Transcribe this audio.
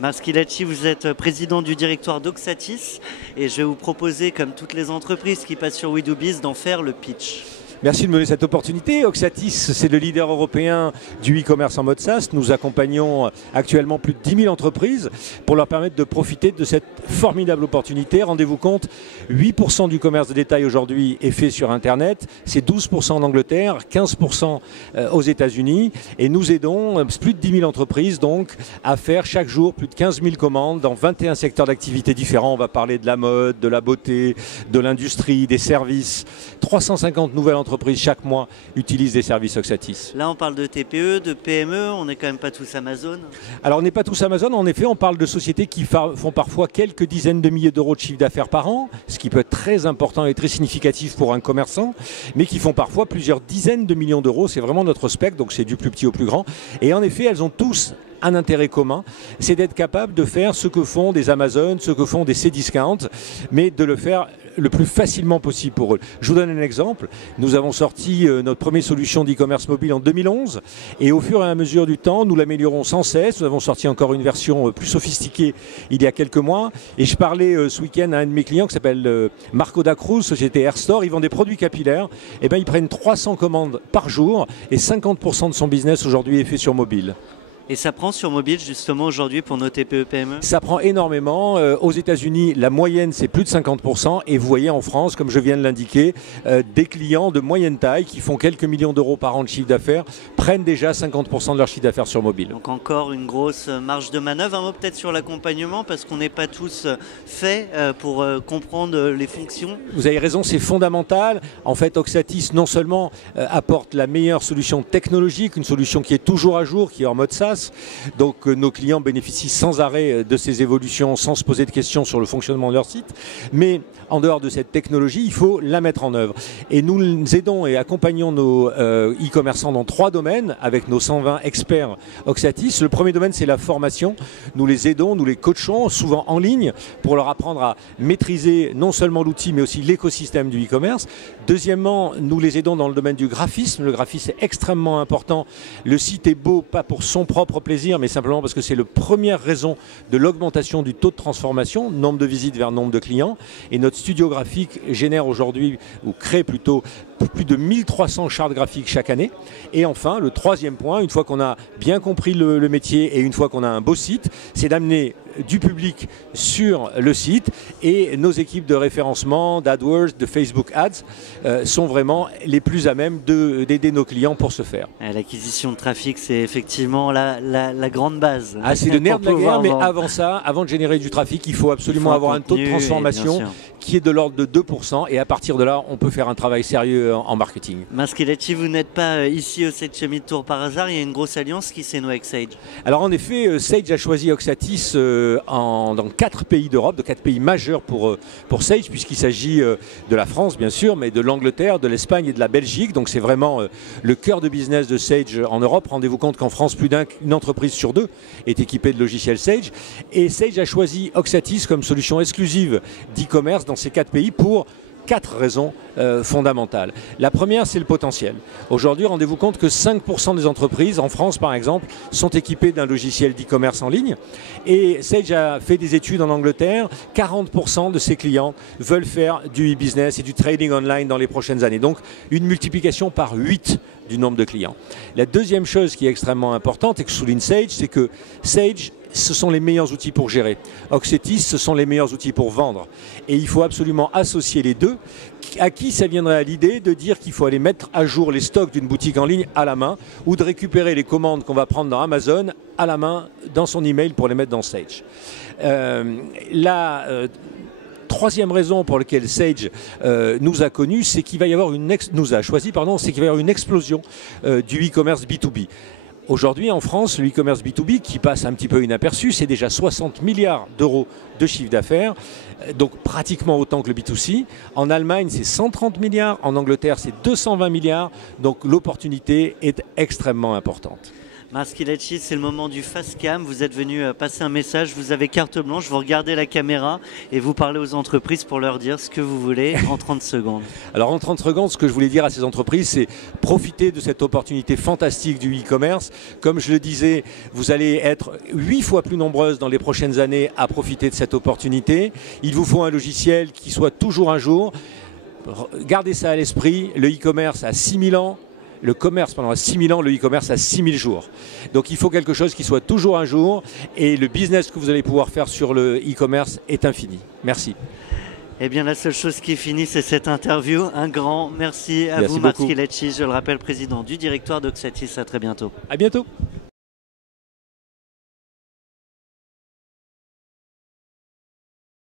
Marc Schilacci, vous êtes président du directoire d'Oxatis et je vais vous proposer, comme toutes les entreprises qui passent sur WeDoBiz, d'en faire le pitch. Merci de me donner cette opportunité. Oxatis, c'est le leader européen du e-commerce en mode SaaS. Nous accompagnons actuellement plus de 10 000 entreprises pour leur permettre de profiter de cette formidable opportunité. Rendez-vous compte, 8% du commerce de détail aujourd'hui est fait sur Internet. C'est 12% en Angleterre, 15% aux États-Unis. Et nous aidons plus de 10 000 entreprises donc à faire chaque jour plus de 15 000 commandes dans 21 secteurs d'activité différents. On va parler de la mode, de la beauté, de l'industrie, des services. 350 nouvelles entreprises chaque mois utilisent des services Oxatis. Là, on parle de TPE, de PME, on n'est quand même pas tous Amazon. Alors, on n'est pas tous Amazon. En effet, on parle de sociétés qui font parfois quelques dizaines de milliers d'euros de chiffre d'affaires par an, ce qui peut être très important et très significatif pour un commerçant, mais qui font parfois plusieurs dizaines de millions d'euros. C'est vraiment notre spectre, donc c'est du plus petit au plus grand. Et en effet, elles ont tous un intérêt commun, c'est d'être capable de faire ce que font des Amazon, ce que font des Cdiscount, mais de le faire le plus facilement possible pour eux. Je vous donne un exemple. Nous avons sorti notre première solution d'e-commerce mobile en 2011 et au fur et à mesure du temps, nous l'améliorons sans cesse. Nous avons sorti encore une version plus sophistiquée il y a quelques mois et je parlais ce week-end à un de mes clients qui s'appelle Marco da Cruz, société Airstore. Ils vendent des produits capillaires. Et ben, ils prennent 300 commandes par jour et 50% de son business aujourd'hui est fait sur mobile. Et ça prend sur mobile justement aujourd'hui pour nos TPE-PME? Ça prend énormément. Aux États-Unis, la moyenne c'est plus de 50%. Et vous voyez en France, comme je viens de l'indiquer, des clients de moyenne taille qui font quelques millions d'euros par an de chiffre d'affaires prennent déjà 50% de leur chiffre d'affaires sur mobile. Donc encore une grosse marge de manœuvre. Un mot peut-être sur l'accompagnement parce qu'on n'est pas tous faits pour comprendre les fonctions. Vous avez raison, c'est fondamental. En fait, Oxatis non seulement apporte la meilleure solution technologique, une solution qui est toujours à jour, qui est en mode SaaS. Donc nos clients bénéficient sans arrêt de ces évolutions sans se poser de questions sur le fonctionnement de leur site. Mais en dehors de cette technologie, il faut la mettre en œuvre. Et nous aidons et accompagnons nos e-commerçants dans 3 domaines avec nos 120 experts Oxatis. Le premier domaine, c'est la formation. Nous les aidons, nous les coachons, souvent en ligne, pour leur apprendre à maîtriser non seulement l'outil, mais aussi l'écosystème du e-commerce. Deuxièmement, nous les aidons dans le domaine du graphisme. Le graphisme est extrêmement important. Le site est beau, pas pour son propre plaisir, mais simplement parce que c'est la première raison de l'augmentation du taux de transformation, nombre de visites vers nombre de clients. Et notre studio graphique génère aujourd'hui, ou crée plutôt, plus de 1300 chartes graphiques chaque année. Et enfin, le troisième point, une fois qu'on a bien compris le métier et une fois qu'on a un beau site, c'est d'amener du public sur le site et nos équipes de référencement, d'AdWords, de Facebook Ads sont vraiment les plus à même d'aider nos clients pour ce faire. L'acquisition de trafic, c'est effectivement la grande base. Ah, c'est le nerf de la guerre, mais avant ça, avant de générer du trafic, il faut absolument avoir un taux de transformation qui est de l'ordre de 2% et à partir de là, on peut faire un travail sérieux en marketing. Marc Schilacci, vous n'êtes pas ici au Sage Summit Tour par hasard, il y a une grosse alliance qui s'est nouée avec Sage. Alors en effet, Sage a choisi Oxatis dans 4 pays d'Europe, de 4 pays majeurs pour Sage, puisqu'il s'agit de la France bien sûr, mais de l'Angleterre, de l'Espagne et de la Belgique. Donc c'est vraiment le cœur de business de Sage en Europe. Rendez-vous compte qu'en France, plus d'une entreprise sur 2 est équipée de logiciels Sage. Et Sage a choisi Oxatis comme solution exclusive d'e-commerce dans ces 4 pays pour 4 raisons fondamentales. La première, c'est le potentiel. Aujourd'hui, rendez-vous compte que 5% des entreprises, en France par exemple, sont équipées d'un logiciel d'e-commerce en ligne. Et Sage a fait des études en Angleterre. 40% de ses clients veulent faire du e-business et du trading online dans les prochaines années. Donc, une multiplication par 8 du nombre de clients. La deuxième chose qui est extrêmement importante et que souligne Sage, c'est que Sage, ce sont les meilleurs outils pour gérer. Oxatis, ce sont les meilleurs outils pour vendre. Et il faut absolument associer les deux. À qui ça viendrait à l'idée de dire qu'il faut aller mettre à jour les stocks d'une boutique en ligne à la main ou de récupérer les commandes qu'on va prendre dans Amazon à la main dans son email pour les mettre dans Sage. Troisième raison pour laquelle Sage nous a connus, c'est qu'il va y avoir une explosion du e-commerce B2B. Aujourd'hui, en France, le e-commerce B2B, qui passe un petit peu inaperçu, c'est déjà 60 milliards d'euros de chiffre d'affaires, donc pratiquement autant que le B2C. En Allemagne, c'est 130 milliards, en Angleterre, c'est 220 milliards, donc l'opportunité est extrêmement importante. Marc Schilacci, c'est le moment du fast cam. Vous êtes venu passer un message, vous avez carte blanche, vous regardez la caméra et vous parlez aux entreprises pour leur dire ce que vous voulez en 30 secondes. Alors en 30 secondes, ce que je voulais dire à ces entreprises, c'est profiter de cette opportunité fantastique du e-commerce. Comme je le disais, vous allez être 8 fois plus nombreuses dans les prochaines années à profiter de cette opportunité. Il vous faut un logiciel qui soit toujours un jour. Gardez ça à l'esprit, le e-commerce a 6000 ans. Le commerce pendant 6000 ans, le e-commerce a 6000 jours. Donc il faut quelque chose qui soit toujours un jour et le business que vous allez pouvoir faire sur le e-commerce est infini. Merci. Eh bien, la seule chose qui est finie, c'est cette interview. Un grand merci à vous, Marc Schilacci, je le rappelle, président du directoire d'Oxatis. À très bientôt. À bientôt.